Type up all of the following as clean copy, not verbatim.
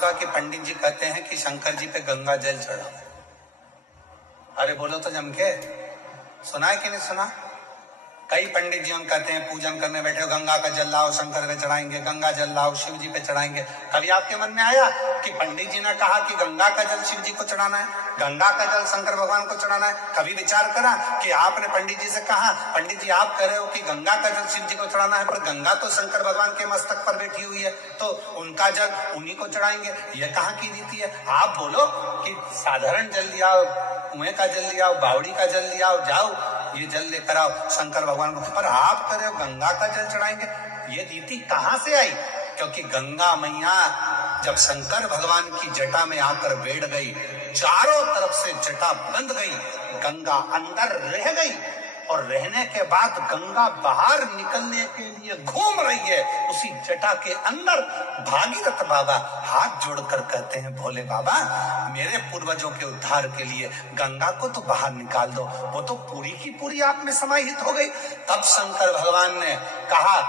होगा कि पंडित जी कहते हैं कि शंकर जी पे गंगा जल चढ़ाओ। अरे बोलो तो जम के, सुना है कि नहीं सुना? कई पंडित जी हम कहते हैं पूजन करने बैठे हो, गंगा का जल लाओ शंकर पे चढ़ाएंगे, गंगा जल लाओ शिव जी पे चढ़ाएंगे। कभी आपके मन में आया कि पंडित जी ने कहा कि गंगा का जल शिव जी को चढ़ाना है, गंगा का जल शंकर भगवान को चढ़ाना है? कभी विचार करा कि आपने पंडित जी से कहा, पंडित जी आप कह रहे हो कि गंगा का जल शिव जी को चढ़ाना है, पर गंगा तो शंकर भगवान के मस्तक पर बैठी हुई है, तो उनका जल उन्हीं को चढ़ाएंगे? यह कहाँ की रीति है? आप बोलो कि साधारण जल लिया, कुएं का जल लिया, बावड़ी का जल लिया, जाओ ये जल लेकर आओ शंकर भगवान को, पर आप कह रहे हो गंगा का जल चढ़ाएंगे। ये रीति कहां से आई? क्योंकि गंगा मैया जब शंकर भगवान की जटा में आकर बैठ गई, चारों तरफ से जटा बंद गई, गंगा अंदर रह गई, और रहने के बाद गंगा बाहर निकलने के लिए घूम रही है उसी जटा के अंदर। भागीरथ बाबा हाथ जोड़कर कहते हैं, भोले बाबा मेरे पूर्वजों के उद्धार के लिए गंगा को तो बाहर निकाल दो, वो तो पूरी की पूरी आप में समाहित हो गई। तब शंकर भगवान ने कहा,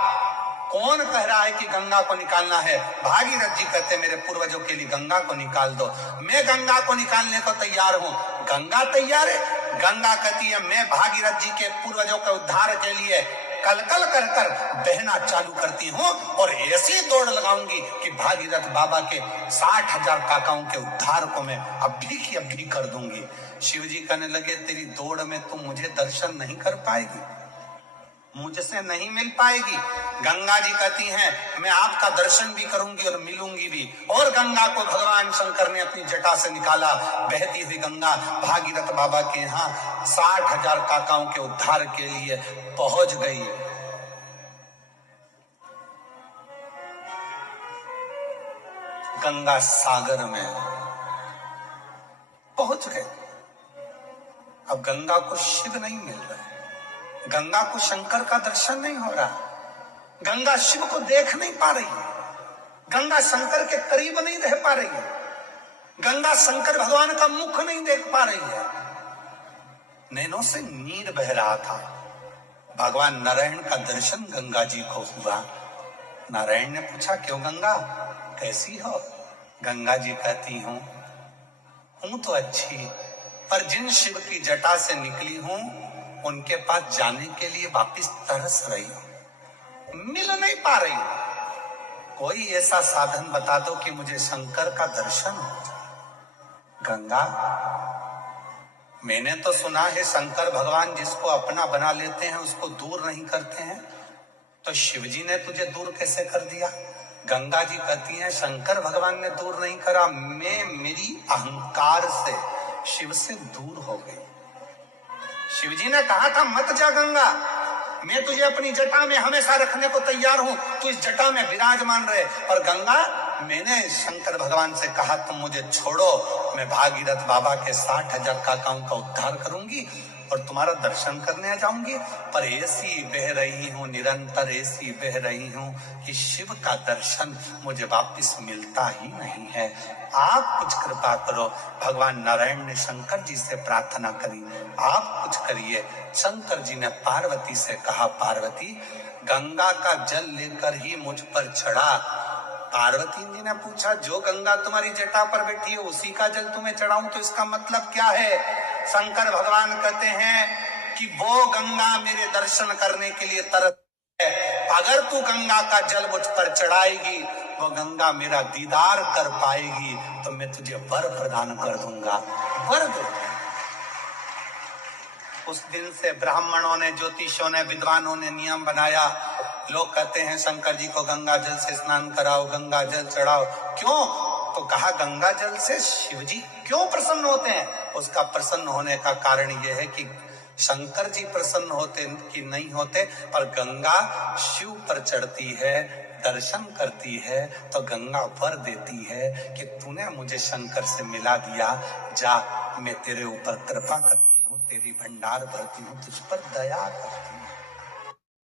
कौन कह रहा है कि गंगा को निकालना है? भागीरथ जी कहते मेरे पूर्वजों के लिए गंगा को निकाल दो। मैं गंगा को निकालने को तैयार हूँ। गंगा तैयार है? गंगा कहती है मैं भागीरथ जी के पूर्वजों के उद्धार के लिए कलकल कर कर बहना चालू करती हूँ, और ऐसी दौड़ लगाऊंगी कि भागीरथ बाबा के 60,000 काकाओं के उद्धार को मैं अभी की अभी कर दूंगी। शिव जी कहने लगे, तेरी दौड़ में तुम मुझे दर्शन नहीं कर पाएगी, मुझसे नहीं मिल पाएगी। गंगा जी कहती हैं मैं आपका दर्शन भी करूंगी और मिलूंगी भी। और गंगा को भगवान शंकर ने अपनी जटा से निकाला। बहती हुई गंगा भागीरथ बाबा के यहाँ 60,000 काकाओं के उद्धार के लिए पहुंच गई। गंगा सागर में पहुंच गए। अब गंगा को शिव नहीं मिल रहा, गंगा को शंकर का दर्शन नहीं हो रहा, गंगा शिव को देख नहीं पा रही है, गंगा शंकर के करीब नहीं रह पा रही है, गंगा शंकर भगवान का मुख नहीं देख पा रही है। नैनों से नीर बह रहा था। भगवान नारायण का दर्शन गंगा जी को हुआ। नारायण ने पूछा, क्यों गंगा कैसी हो? गंगा जी कहती हूं तो अच्छी, पर जिन शिव की जटा से निकली हूं उनके पास जाने के लिए वापिस तरस रही हूं, मिल नहीं पा रही हूं। कोई ऐसा साधन बता दो कि मुझे शंकर का दर्शन हो जाए। गंगा, मैंने तो सुना है शंकर भगवान जिसको अपना बना लेते हैं उसको दूर नहीं करते हैं, तो शिवजी ने तुझे दूर कैसे कर दिया? गंगा जी कहती हैं शंकर भगवान ने दूर नहीं करा, मैं मेरी अहंकार से शिव से दूर हो गई। शिवजी ने कहा था मत जा गंगा, मैं तुझे अपनी जटा में हमेशा रखने को तैयार हूं, तू इस जटा में विराजमान रहे। और गंगा, मैंने शंकर भगवान से कहा तुम मुझे छोड़ो, मैं भागीरथ बाबा के 60,000 काकाओं का उद्धार करूंगी और तुम्हारा दर्शन करने जाऊंगी, पर ऐसी बह रही हूं, निरंतर ऐसी बह रही हूं कि शिव का दर्शन मुझे वापिस मिलता ही नहीं है। आप कुछ कृपा करो। भगवान नारायण ने शंकर जी से प्रार्थना करी, आप कुछ करिए। शंकर जी ने पार्वती से कहा, पार्वती गंगा का जल लेकर ही मुझ पर चढ़ा। पार्वती जी ने पूछा, जो गंगा तुम्हारी जटा पर बैठी है उसी का जल तुम्हें चढ़ाऊं तो इसका मतलब क्या है? शंकर भगवान कहते हैं कि वो गंगा मेरे दर्शन करने के लिए तरस है। अगर तू गंगा का जल मुझ पर चढ़ाएगी, वो गंगा मेरा दीदार कर पाएगी, तो मैं तुझे वर प्रदान कर दूंगा। वर दो। उस दिन से ब्राह्मणों ने, ज्योतिषों ने, विद्वानों ने नियम बनाया। लोग कहते हैं शंकर जी को गंगा जल से स्नान कराओ, गंगा जल चढ़ाओ। क्यों? तो कहा गंगा जल से शिव जी क्यों प्रसन्न होते हैं? उसका प्रसन्न होने का कारण यह है कि शंकर जी प्रसन्न होते कि नहीं होते, पर गंगा शिव पर चढ़ती है, दर्शन करती है, तो गंगा वर देती है कि तूने मुझे शंकर से मिला दिया, जा मैं तेरे ऊपर कृपा करती हूँ, तेरी भंडार भरती हूँ, तुझ पर दया करती हूँ।